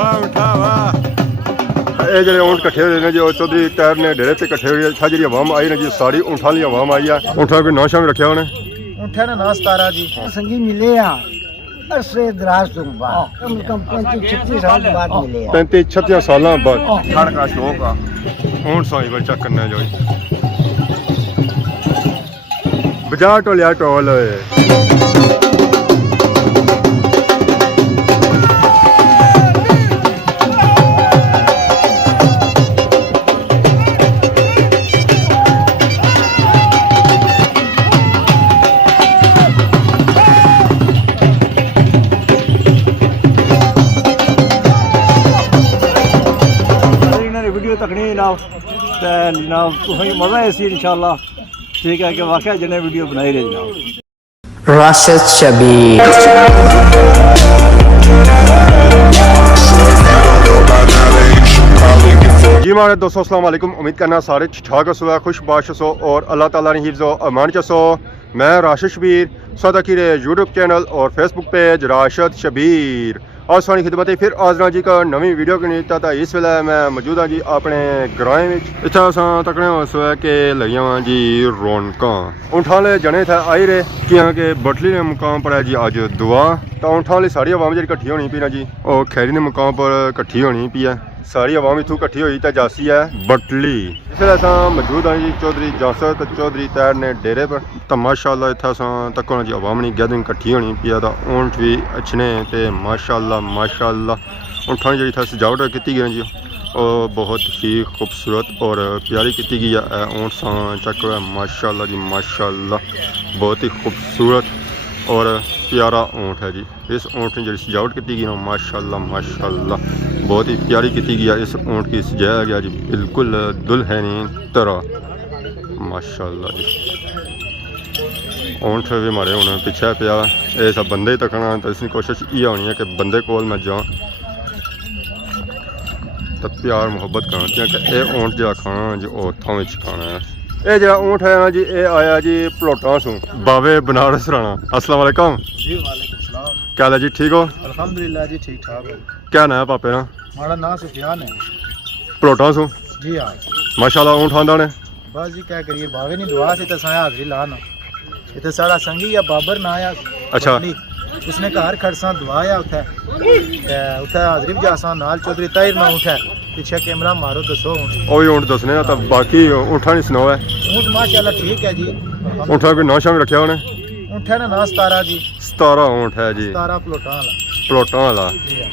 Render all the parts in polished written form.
वाह उठा वाह ये जो ऊँट कट्ठे हुए ने जो चौधरी तैर ने डेरे से कट्ठे हुए था जी आवाम आई ने जी सारी ऊँठा वाली आवाम आई है ऊँठा कोई नौ शाम रखे उन्हें ऊँठा ने नाश तारा जी संगी मिले हैं अरसे दराज तो बाद कम 35-36 साल बाद मिले हैं 35-36 साल बाद खान का शौक आ ऊँट साई बच्चा करना जो बजा टोलिया टोल तकनी जनाब जनाब तुसें मज़ा है इसी इंशाल्लाह ठीक है कि वाकई जिन्हें वीडियो बनाई रहे जनाब राशिद शबीर जी मारे दोस्तों अस्सलाम वालेकुम उम्मीद करना सारे ठीक हो खुश बाश हो और अल्लाह ताला ने हिफ्ज़ो अमान चसो मैं राशिद शबीर सदा की यूट्यूब चैनल और फेसबुक पेज राशिद शबीर और सारी खिदमत फिर आजना जी का नवी वीडियो की नीता था इस वेले मैं मौजूद हाँ जी अपने ग्रां में इतना असा तकने उस के लगिया वा जी रौनक ऊँठाले जने थे आई रहे कि यहाँ के बटली ने मुकाम पर है जी अज दुआ तो ऊँठाली सारी आवाम जी कट्ठी होनी पी ना जी और खैरी ने मुकाम पर कट्ठी होनी पी है सारी आवाम इतों कट्ठी हुई तो जासी है बटली इसलिए अस मौजूद हाँ जी चौधरी जासर तो चौधरी तैर ने डेरे पर तो माशाअल्लाह इतना अस तक जी आवामनी गैदरिंग कट्ठी होनी पी है तो ऊँट भी अच्छे तो माशाअल्लाह ऊँठा जी सजावट की गई जी और बहुत ही खूबसूरत और प्यारी की गई है ऊँट सा चक माशाअल्लाह जी माशाअल्लाह बहुत ही खूबसूरत और प्यारा ऊँट है जी इस ऊँट ने जी सजावट की गई ना माशाअल्लाह बहुत ही प्यारी की गई है इस ऊँट की सजाया गया जी बिल्कुल दुल्हनी तरह माशाअल्लाह जी ऊँट भी मारे हूँ पिछे पिया ये सब बंदे ही तकना तो इसकी कोशिश ये होनी है कि बंदे कोल मैं जाऊँ तो प्यार मुहब्बत करना कि ये ऊँट जो खाना जी उतों खाना है ये जो ऊँट है ना जी ये आया जी पलोटा सू बावे बनारस राणा अस्सलाम वालेकुम जी वालेकुम सलाम क्या हाल है जी ठीक हो अल्हम्दुलिल्लाह जी ठीक ठाक है क्या नाम है पापे ना हमारा नाम सुफियान है पलोटा सू जी हाँ माशाल्लाह ऊँट आंदा ने बस जी क्या करिए बावे नहीं दुआ से तो साया हाजरी लाना इतने सारा संगी या बाबर ना आया अच्छा उसने घर खड़सा दुआया उठे हाजरी भी जासा नाल चौधरी ताहिर ना उठे पीछे कैमरा मारो दसो ओ ऊँट दसने तो बाकी ऊँठा नहीं सुनाओ है ऊँट माशाल्लाह ठीक है जी ऊँठा कोई नौ शाम रखा उन्हें ऊँठा ने ना 17 जी 17 ऊँट है जी 17 प्लोटा वाला पलोटा वाला जी हाँ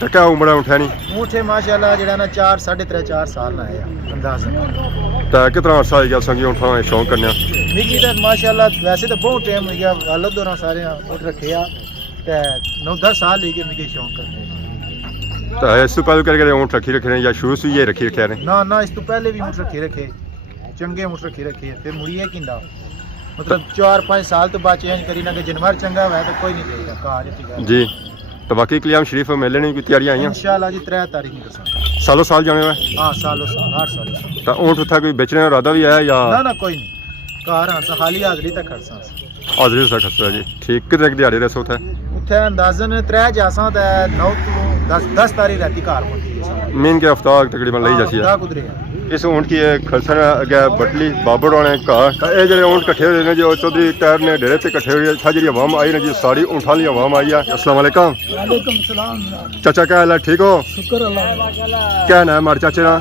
तो क्या उम्र ऊँट है नहीं ऊँट है माशाल्लाह जड़ा ना 4 3.5 4 साल ना है अंदाज़ा तो कितना अर्सा हो गया संगी ऊँठा शौक करने मिगी तो माशाल्लाह वैसे तो बहुत टाइम हो गया हालत दौरान सारे ऊँट रखे आ 9-10 साल ही के मिगी शौक करते तो इस तो पहले करके ऊँट रखी रखे या शुरू से ये रखी रखे ना इस तो पहले भी ऊँट रखे चंगे ऊँट रखे फिर मुड़िए किंदा मतलब 4-5 साल तो बाद चेंज करी ना कि जानवर चंगा हुआ तो कोई नहीं देगा कहा जी तो बाकी कलियाम शरीफ मेले की तैयारियां आई इंशाल्लाह जी 3 तारीख में सालों साल जाने हुए हाँ सालों साल 8 साल तो ऊँट उठा कोई बेचने का इरादा भी है या ना कोई नहीं कार हाँ खाली हाजरी तक खर्चा हाजरी से खर्चा जी ठीक कितने दिहाड़ी रहे उठे उठे अंदाजन 3 जासा 9 to 10 तारीख रहती कार मीन के हफ्ता तकरीबन ली जाती है इस ऊँट की खलसन अगे बटली बाबर वाले घर ये जो ऊँट कट्ठे हुए हैं जो चौधरी तैर ने डेरे से कट्ठे हुए था जी आवाम आई ने जी सारी ऊँठा वाली आवाम आई है अस्सलाम वालेकुम वालेकुम सलाम चाचा क्या हाल है ठीक हो शुक्र अल्लाह क्या नाम हमारे चाचे ना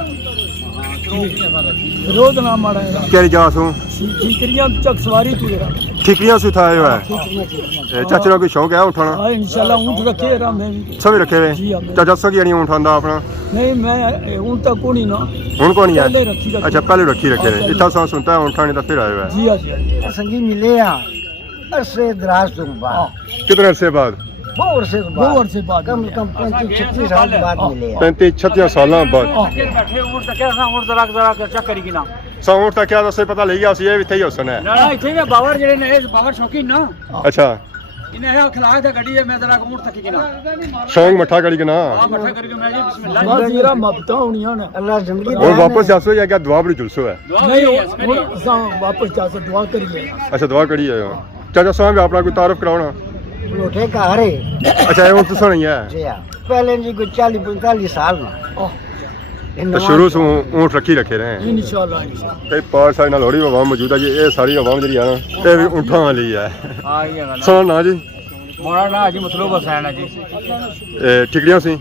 रोज नाम मारा है क्या जा सू ठीकरियां चक सवारी तू जरा ठीकरियां से था है चाचे का कोई शौक है उठाना हां इंशाल्लाह ऊंट रखे रा मैं सभी रखे हुए चाचा सो की नहीं उठांदा अपना नहीं मैं ऊंट तक कोनी ना हुन को नहीं है रखी अच्छा पहले रखी रखे है इतना सा सुनता है उठाने तो फिर आए हुए जी हां जी संगी मिले हैं अरसे दराज तो बाद कितने अरसे बाद बहुत अरसे बाद कम 35-36 साल बाद मिले 35-36 साल बाद बैठे ऊंट तक ना ऊंट जरा चेक करेगी ना साउंड तक क्या दसे पता लई गया सी ये भी थे उसने ना इथे में बावर जेड़े ने बावर शौकीन ना अच्छा इन्हें है खिलाया था गड्डी में जरा ऊंट तक की ना शौक मठा करी के ना मठा करके मैं जी बिस्मिल्लाह बस मेरा मबता होनिया ने अल्लाह जिंदगी और वापस जासो या क्या दुआ बड़ी जुलसो है नहीं वापस जा से दुआ करिए अच्छा दुआ करी है चाचा साहब अपना कोई तारुफ कराओ ना लोटे का हरे अच्छा ये तो सुनी है जी हां पहले जी कोई 40-45 साल ना तो शुरू से ऊँट रखे रहे हैं इंशाल्लाह ते पार साइड नाल होरी आवाम मौजूद है जी ये सारी आवाम जी है ना ये भी ऊँटां वाली है हां ये गल सा ना जी मोड़ा ना जी मतलब हुसैन है जी ठिकड़ियां सी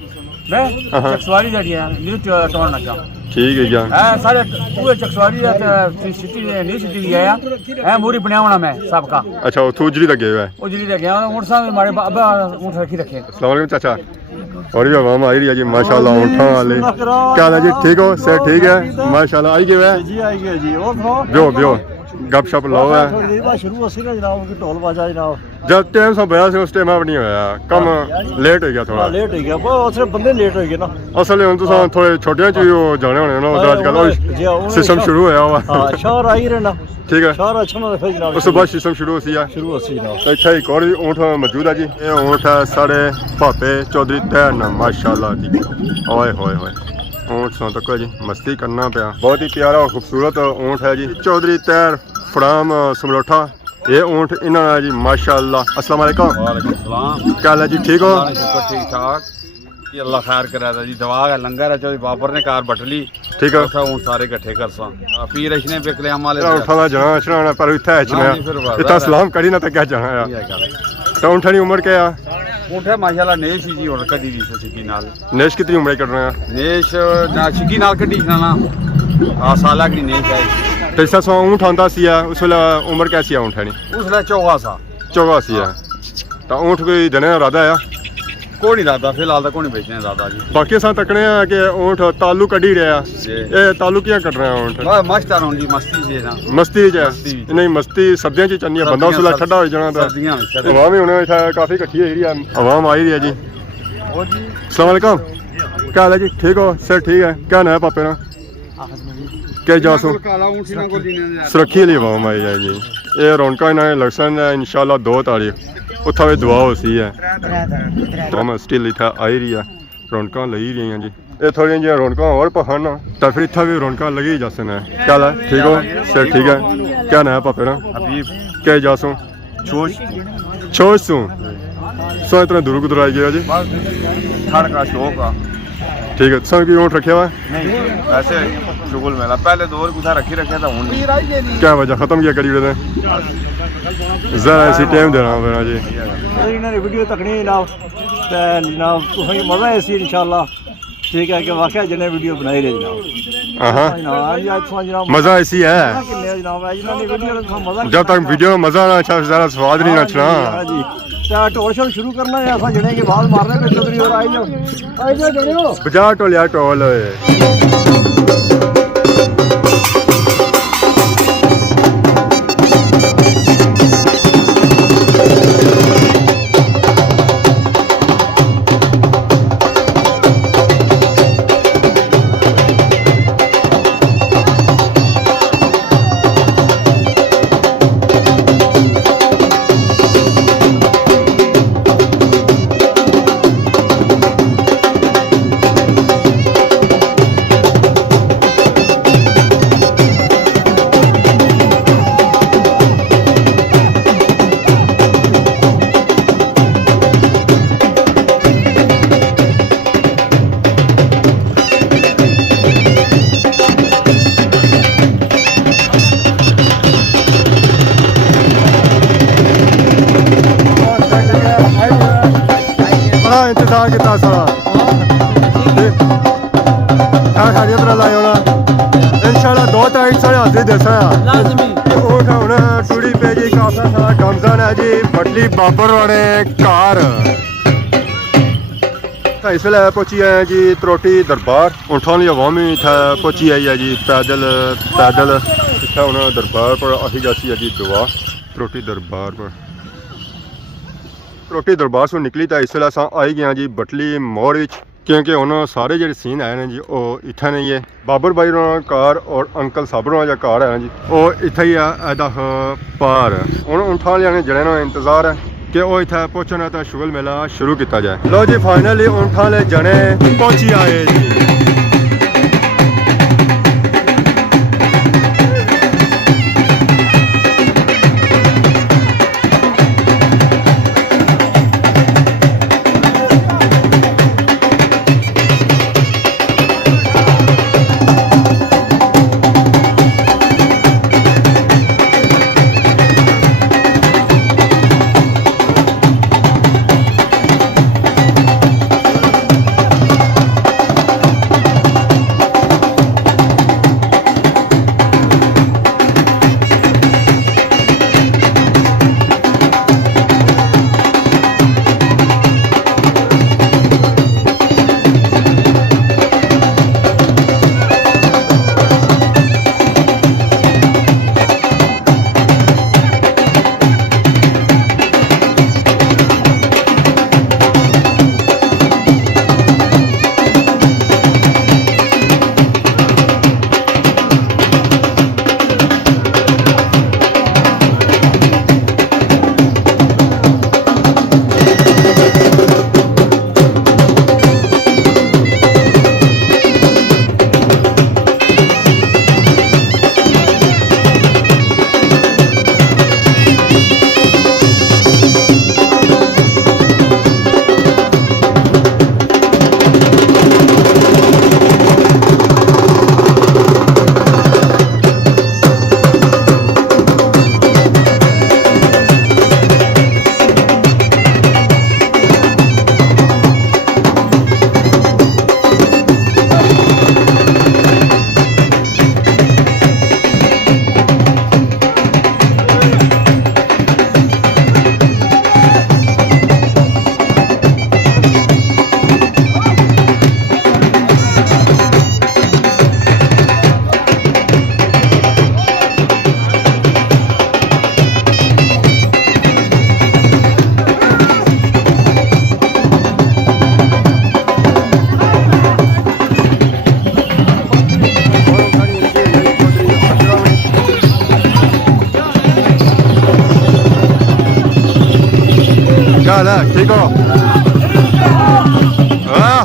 मैं हाँ। चकसवारी दा दिया न्यू टोन ना जा ठीक है जी हां सारे पूरे चकसवारी दा सिटी न्यू सिटी गया है मूरी बनावना मैं सबका अच्छा वो थूजरी तक गए हुए उजली दे गया ऊंट सा हमारे बाबा ऊंट रखी रखे अस्सलाम वालेकुम चाचा और भी आवाम आई रही है जी माशाल्लाह ऊँटां वाले क्या हाल है जी ठीक हो सर ठीक है माशाल्लाह आई गए हैं जी आई गए जी और बियो बियो गप शप लाओ है थोड़ी देर शुरू हो सी ना जनाब की ढोल बाजा जनाब जब टाइम से बया से उस टाइम अब नहीं होया कम लेट हो गया थोड़ा लेट हो गया वो सिर्फ बंदे लेट हो गए ना असल में तुम थोड़े छोटे च ही जाने होने ना उधर आजकल सिस्टम शुरू होया हुआ हां शहर आई रहना ठीक है शहर अच्छा ना फिर जनाब ਉਸ ਤੋਂ ਬਾਅਦ ਸਿਸਟਮ ਸ਼ੁਰੂ ਹੋਸੀ ਆ शुरू हो सी ना ਤੇ ਇੱਥੇ ਇੱਕ ਹੋਰ ਵੀ ਊਂਠ ਮੌਜੂਦ ਆ ਜੀ ਇਹ ਊਂਠ ਹੈ ਸਾਡੇ ਭਾਪੇ ਚੌਧਰੀ ਤੈਨ ਮਾਸ਼ਾਅੱਲਾ ਜੀ ਓਏ ਹੋਏ ਹੋਏ ਊਂਠ ਸੋਂ ਤੱਕ ਜੀ ਮਸਤੀ ਕਰਨਾ ਪਿਆ ਬਹੁਤ ਹੀ ਪਿਆਰਾ ਔਰ ਖੂਬਸੂਰਤ ਊਂਠ ਹੈ ਜੀ ਚੌਧਰੀ ਤੈਰ ਫਰਾਮ ਸਮਲੋਠਾ ये ऊँट इन्होंने जी माशाअल्लाह अस्सलाम वालेकुम वालेकुम सलाम क्या हाल है जी ठीक हो शुक्र ठीक ठाक ये अल्लाह खैर करा था जी दवा का लंगर है चौधरी बाबर ने कार बट ली ठीक है ऐसा ऊँट सारे इकट्ठे कर सा पीर इसने बेकले हमारे ऊँठा का जाना चढ़ाना पर इतना है हाँ जी, फिर बात इतना है। सलाम करी ना तो क्या जाना यार तो ऊँठा की उम्र क्या है ऊँट है माशाल्लाह नेश ही जी और कदी दी से छिकी नाल नेश कितनी उम्र कर रहे हैं नेश ना छिकी नाल कदी ना आ साला की नेश है तो इस तरह ऊँट आंदा सी है उस वेले उम्र कैसी है ऊँट है उसने चौगा सा 84 है तो ऊँट कोई देने का इरादा है को नहीं दादा फिलहाल तो को नहीं बेचने दादा जी बाकी असां तकने हैं कि ऊँट तालू कढ़ी रहा जी। ये तालू कियां कट रहे हैं ऊँट बस मस्त आ जी मस्ती से ना मस्ती च है मस्ती। नहीं मस्ती सर्दियां च चलनी है बंदा उस वेले ठंडा हो जाना था सर्दियां में सर्दियां। आवाम ही होने इत्थै काफी इकट्ठी होई रही है आवाम आई रही है जी और जी अस्सलाम वालेकुम क्या हाल है जी ठीक हो सर ठीक है क्या नाम है पापे ना क्या जासू काला ऊँट इन्हां को देने सुरखी वाली आवाम आई है जी ये रौनक इन्होंने लक्ष्मण है इंशाल्लाह 2 तारीख उत्थे भी दुआ होसी है तो मैं स्टिल इतना आई रही है रौनक लगी रही हैं जी ये थोड़ी जी रौनक और पहाड़ तो फिर इतना भी रौनक लगी जा सकना है क्या हाल है ठीक हो सर ठीक है क्या नाम है पापे ना हबीब क्या जासू छोश छोश सू सो इतना दूर आई गया जी बस ठंड का शौक आ ठीक है सर की ऊँट रखे हुआ है नहीं ऐसे शुगल मेला पहले दौर कुछ रखे था हूँ क्या वजह खत्म किया करी ने जरा ऐसी टाइम देना मेरा जी ਇਹਨਾਂ ਦੀ ਵੀਡੀਓ ਤੱਕਣੀ ਜਨਾਬ ਤੇ ਜਨਾਬ ਤੁਸੀਂ ਮਜ਼ਾ ਆਇਆ ਸੀ ਇਨਸ਼ਾਅੱਲਾ ਠੀਕ ਹੈ ਕਿ ਵਾਕਿਆ ਜਿਹਨੇ ਵੀਡੀਓ ਬਣਾਈ ਰਹੇ ਜਨਾਬ हाँ ਹਾਂ ਜੀ ਅੱਜ ਤੋਂ ਜਨਾਬ मजा ऐसी है ਕਿੰਨੇ ਜਨਾਬ ਇਹਨਾਂ ਦੀ ਵੀਡੀਓ ਦਾ ਮਜ਼ਾ जब तक वीडियो में मजा ना अच्छा ज़रा स्वाद नहीं अच्छा ਜੀ ਤਾਂ ਢੋਲ ਸ਼ੋਲ ਸ਼ੁਰੂ ਕਰਨਾ ਹੈ ਅਸਾਂ ਜਿਹੜੇ ਕਿ ਬਾਲ ਮਾਰਨੇ ਪਏ ਚੌਧਰੀ ਹੋਰ ਆਈ ਜਾਓ ਜਣਿਓ बजा टोलिया टोल बड़ा इंतजार किया सारा खैरियत लाई होना इंशाल्लाह 2 तारीख साढ़े हाजिर दसा लाजमी होना टूड़ी पे जी काफी सारा गमजन है जी बटली बाबर वाले कार इस वे पहुंची आए जी त्रोटी दरबार ऊँठों की अवामी इतना पहुंची आई है जी पैदल पैदल इतना उन्होंने दरबार पर आही जाती है जी दुआ त्रोटी दरबार पर रोटी दरबार से निकली तो इस वे अस आई गए जी बटली मोड़ क्योंकि उन्होंने सारे जो सीन आए हैं जी वो इतना नहीं है बाबर भाई कार और अंकल साबर जो कार है जी वो इतना ही है एदा पार हूँ ऊँठा वाले जने इंतजार है कि वो इतना पहुँचना तो शुगल मेला शुरू किया जाए लो जी फाइनली ऊँठा वाले जने पहुँची आए जी हाल है? ठीक हो? हाँ?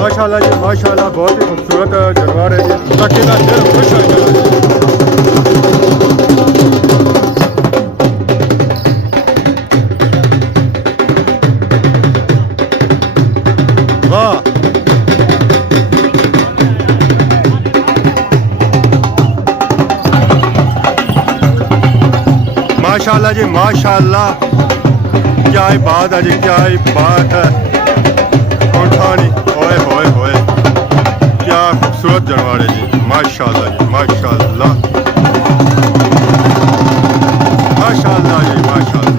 माशाल्लाह जी माशाल्लाह, बहुत ही खूबसूरत जानवर है जी। ताकि ना दिल खुश हो जाए। वाह माशाल्लाह जी माशाल्लाह, क्या ही बात है जी, क्या ही बात है। उठानी ओए होए होए, क्या खूबसूरत जानवर है जी। माशाल्लाह जी माशाल्लाह, माशाल्लाह जी माशाल्लाह।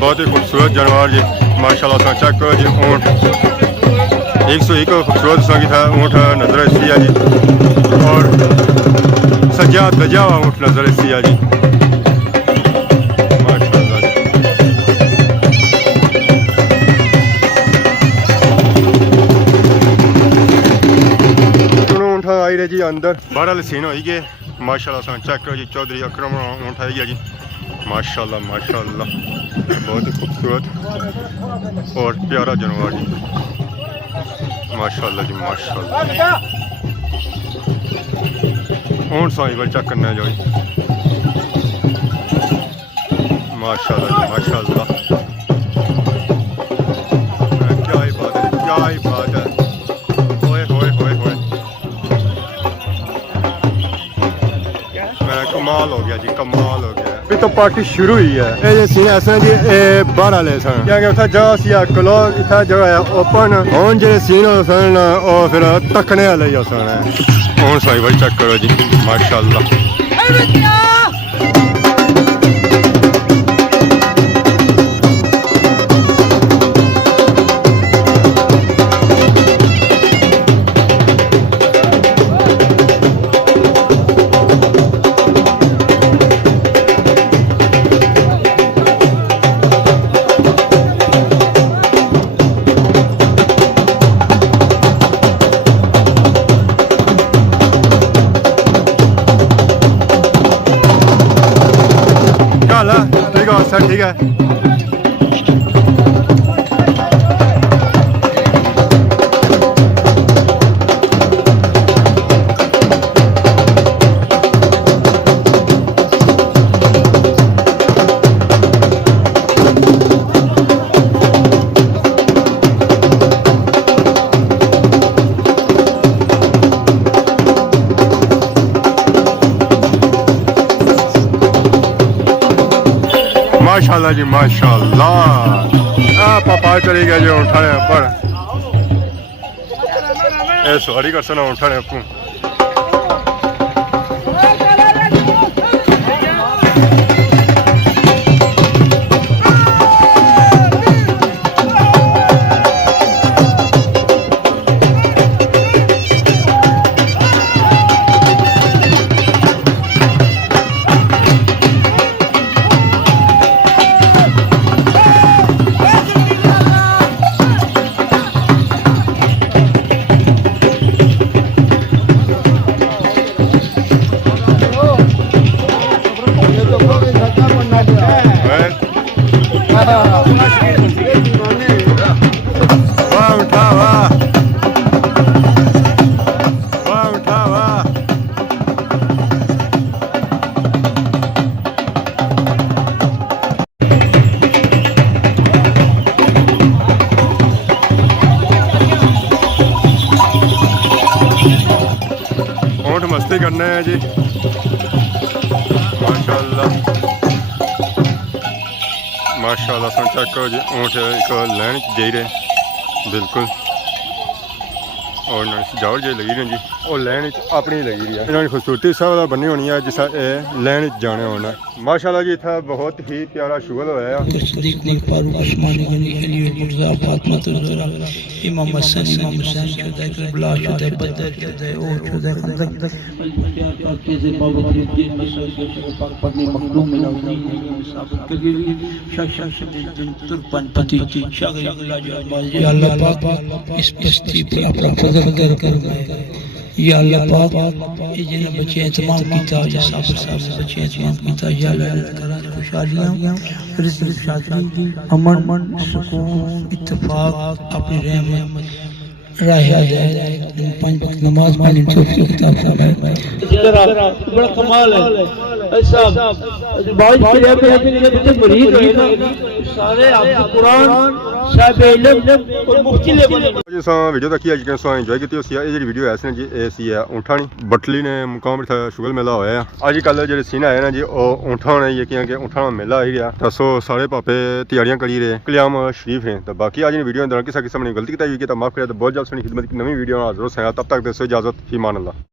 बहुत ही खूबसूरत जानवर जी माशाल्लाह सा। चेक करो जी, ऊँट 101 खूबसूरत सा की था ऊँट नजर सिया जी, और सजा दजा हुआ ऊँट नजर सिया जी। माशाल्लाह जी। ऊँट आई रहे जी अंदर, बड़ा सीन हो गए माशाल्लाह सा। चेक करो जी, चौधरी अकरम ऊँट आई गया जी। माशाल्लाह माशाल्लाह, बहुत ही खूबसूरत और प्यारा जानवर जी। माशाल्लाह जी माशाल्लाह। ऊँट साई पर चेक करना जो माशाल्लाह जी माशाल्लाह। क्या ही बात है, क्या ही बात है। होए होए होए होए, कमाल हो गया जी, कमाल हो गया। अभी तो पार्टी शुरू हुई है। ये सीन ऐसा जी, ये बाहर वाले सन क्या उठा जगह सी क्लोज, इतना जगह है ओपन। हूँ जो सीन सन और फिर तकने वाले ही सन। हूँ सही भाई चेक करो जी माशाल्लाह। सर ठीक है। माशाल्लाह जी माशाल्लाह। पापा चले गए जो उठाने पर ए सवारी कर सना उठाने आपको मस्ती करने हैं जी माशाल्लाह माशाल्लाह सुन चेक करो जी ऊँट एक लैन च जाई रहे बिल्कुल और सजावट जी लगी रही जी और लैन अपनी लगी रही है इन्होंने खूबसूरती सब बनी होनी है जिस लैन जाने होना माशाल्लाह जी इतना बहुत ही प्यारा शुगल होया इमाम हसन इमाम हुसैन शुदा करबला शुदा बदर शुदा और शुदा खंदक के बावजूद पाक पढ़ने मखदूम मिलाउद्दीन साबित कगीरी शाह शमसुद्दीन तुर्कमन पति शागिर या अल्लाह पाक इस बस्ती पे अपना फजल कर या अल्लाह पाक ये जिन बच्चे तमाम कीता या साबिर साहब ने बच्चे तमाम कीता या अल्लाह करा खुशहालियां रिज़्क़ शादी अमन सुकून इत्तेफाक अपनी रहमत राह हिदायत पांच वक्त नमाज पढ़ने तौफीक अता फरमाए जरा बड़ा कमाल है साहब बाज के पे मरीज है ना सारे हाफिज कुरान साहिब इल्म और मुफ्ती लेवल जी सा वीडियो तक अज सो इंजॉय की ये जी वीडियो है जी ए सी है ऊँठा नहीं बटली ने मुकाम शुगल मेला होया अजकल जो सीन आए ना जी ऊँठा होने यकीन कि ऊँठा मेला ही रहा दसो सारे पापे तैयारियां करी रहे कल्याम शरीफ हैं तो बाकी आज वीडियो किसी किस्म ने गलती की तो माफ करे तो बहुत जल्द सुनी खिदमत की नवी वीडियो हाजिर हो तब तक दसो इजाजत फीमान अल्लाह।